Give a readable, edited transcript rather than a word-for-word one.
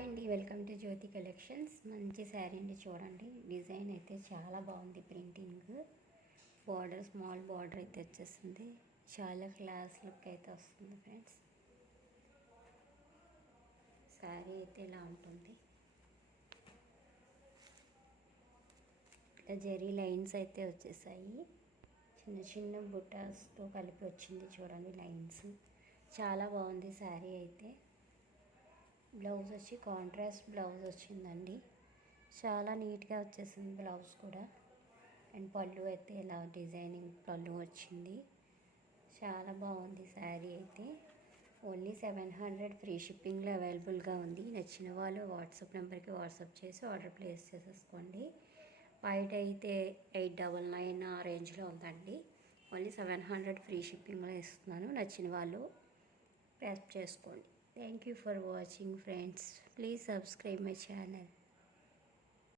Hi అండి, welcome to Jyothi collections. మంచి శారీ అండి, చూడండి. డిజైన్ అయితే చాలా బాగుంది. ప్రింటింగ్ బార్డర్, స్మాల్ బార్డర్ అయితే వచ్చేసింది. చాలా క్లాస్ లుక్ అయితే వస్తుంది ఫ్రెండ్స్. శారీ అయితే ఇలా ఉంటుంది. జెరీ లైన్స్ అయితే వచ్చేసాయి. చిన్న చిన్న బుట్టాస్తో కలిపి వచ్చింది, చూడండి లైన్స్. చాలా బాగుంది శారీ అయితే. బ్లౌజ్ వచ్చి కాంట్రాస్ట్ బ్లౌజ్ వచ్చిందండి. చాలా నీట్గా వచ్చేసింది బ్లౌజ్ కూడా. అండ్ పళ్ళు అయితే ఇలా డిజైనింగ్ పళ్ళు వచ్చింది. చాలా బాగుంది శారీ అయితే. ఓన్లీ 700 ఫ్రీ షిప్పింగ్లో అవైలబుల్గా ఉంది. నచ్చిన వాళ్ళు వాట్సాప్ నెంబర్కి వాట్సాప్ చేసి ఆర్డర్ ప్లేస్ చేసేసుకోండి. బయట అయితే 899 ఆ రేంజ్లో ఉందండి. ఓన్లీ 700 ఫ్రీ షిప్పింగ్లో ఇస్తున్నాను. నచ్చిన వాళ్ళు ప్రెస్ చేసుకోండి. Thank you for watching, friends. Please subscribe my channel.